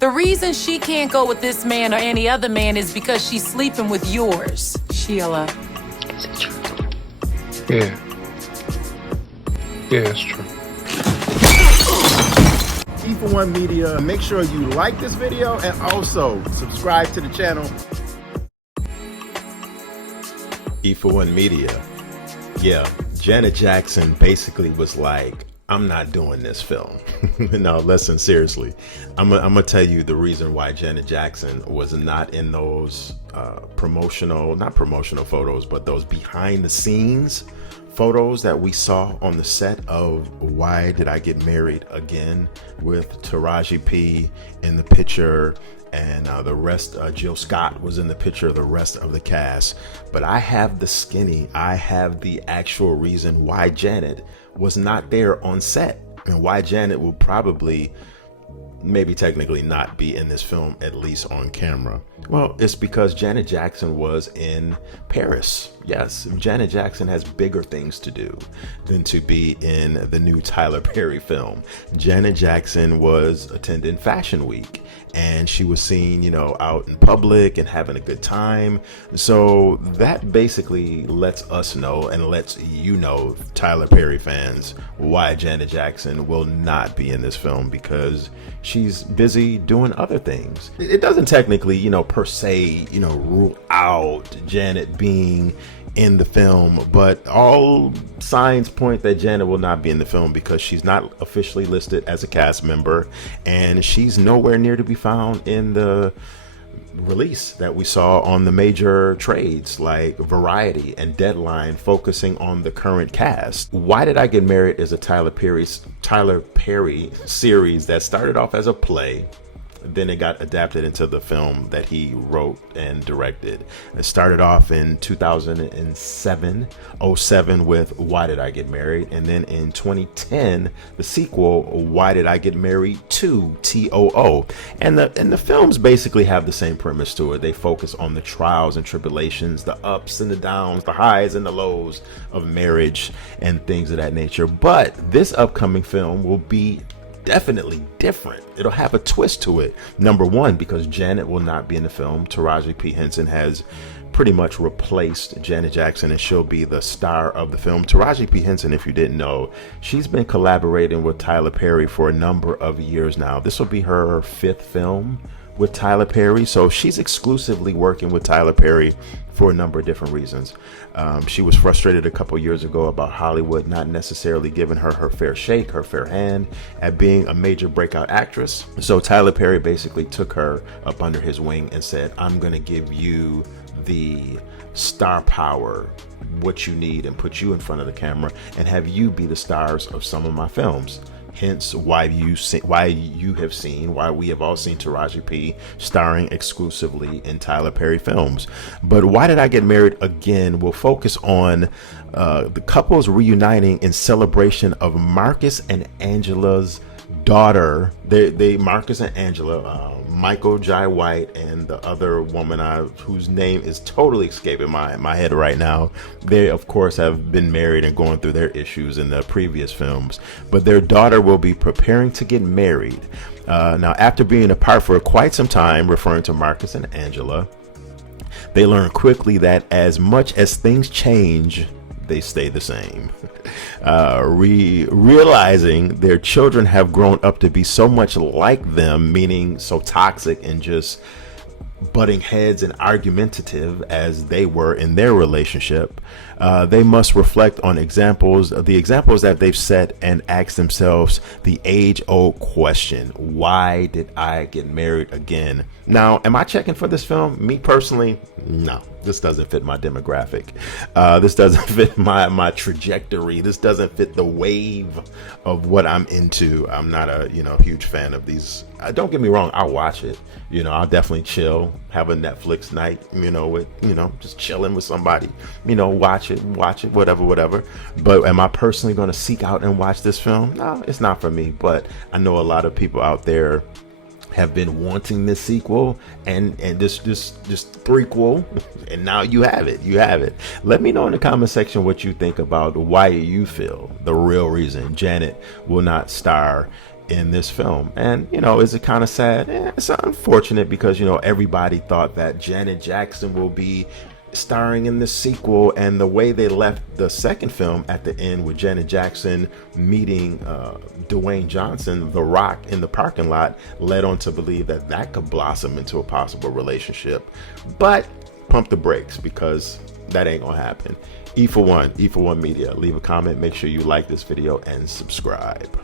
The reason she can't go with this man or any other man is because she's sleeping with yours, Sheila. Is it true? Yeah. Yeah, it's true. E4 Media, make sure you like this video and also subscribe to the channel. E4 Media. Yeah, Janet Jackson basically was like, I'm not doing this film. No, listen, seriously. I'm gonna tell you the reason why Janet Jackson was not in those not promotional photos, but those behind the scenes photos that we saw on the set of Why Did I Get Married Again, with Taraji P in the picture, and the rest, Jill Scott was in the picture, the rest of the cast. But I have the actual reason why Janet was not there on set, and why Janet will probably, maybe technically not be in this film, at least on camera. Well, it's because Janet Jackson was in Paris. Yes, Janet Jackson has bigger things to do than to be in the new Tyler Perry film. Janet Jackson was attending Fashion Week, and she was seen, you know, out in public and having a good time. So that basically lets us know, and lets you know, Tyler Perry fans, why Janet Jackson will not be in this film, because she's busy doing other things. It doesn't technically, you know, per se, you know, rule out Janet being in the film, but all signs point that Janet will not be in the film because she's not officially listed as a cast member, and she's nowhere near to be found in the release that we saw on the major trades like Variety and Deadline, focusing on the current cast. Why Did I Get Married is a Tyler Perry series that started off as a play. Then it got adapted into the film that he wrote and directed. It started off in 2007 with Why Did I Get Married? And then in 2010, the sequel, Why Did I Get Married 2, TOO. And the films basically have the same premise to it. They focus on the trials and tribulations, the ups and the downs, the highs and the lows of marriage and things of that nature. But this upcoming film will be definitely different. It'll have a twist to it. Number one, because Janet will not be in the film. Taraji P. Henson has pretty much replaced Janet Jackson, and she'll be the star of the film. Taraji P. Henson, if you didn't know, she's been collaborating with Tyler Perry for a number of years now. This will be her 5th film with Tyler Perry, so she's exclusively working with Tyler Perry for a number of different reasons. She was frustrated a couple years ago about Hollywood not necessarily giving her her fair shake, her fair hand at being a major breakout actress. So Tyler Perry basically took her up under his wing and said, I'm going to give you the star power, what you need, and put you in front of the camera and have you be the stars of some of my films. Hence why we have all seen Taraji P starring exclusively in Tyler Perry films. But Why Did I Get Married Again will focus on the couples reuniting in celebration of Marcus and Angela's daughter. Marcus and Angela, Michael Jai White and the other woman whose name is totally escaping my head right now. They of course have been married and going through their issues in the previous films, but their daughter will be preparing to get married. Now, after being apart for quite some time, referring to Marcus and Angela, they learn quickly that as much as things change, they stay the same. Realizing their children have grown up to be so much like them, meaning so toxic and just butting heads and argumentative as they were in their relationship, they must reflect on the examples that they've set and ask themselves the age-old question: why did I get married again? Now, am I checking for this film? Me personally, no. This doesn't fit my demographic. This doesn't fit my trajectory. This doesn't fit the wave of what I'm into. I'm not a huge fan of these. Don't get me wrong, I'll watch it. I'll definitely chill, have a Netflix night, with just chilling with somebody, watch it, whatever. But am I personally going to seek out and watch this film? No, it's not for me. But I know a lot of people out there have been wanting this sequel and this threequel, and now you have it. Let me know in the comment section what you think about why you feel the real reason Janet will not star in this film. And, you know, is it kind of sad? It's unfortunate because, you know, everybody thought that Janet Jackson will be starring in the sequel, and the way they left the second film at the end with Janet Jackson meeting Dwayne Johnson, The Rock, in the parking lot led on to believe that that could blossom into a possible relationship. But pump the brakes, because that ain't gonna happen. E for One Media. Leave a comment, make sure you like this video and subscribe.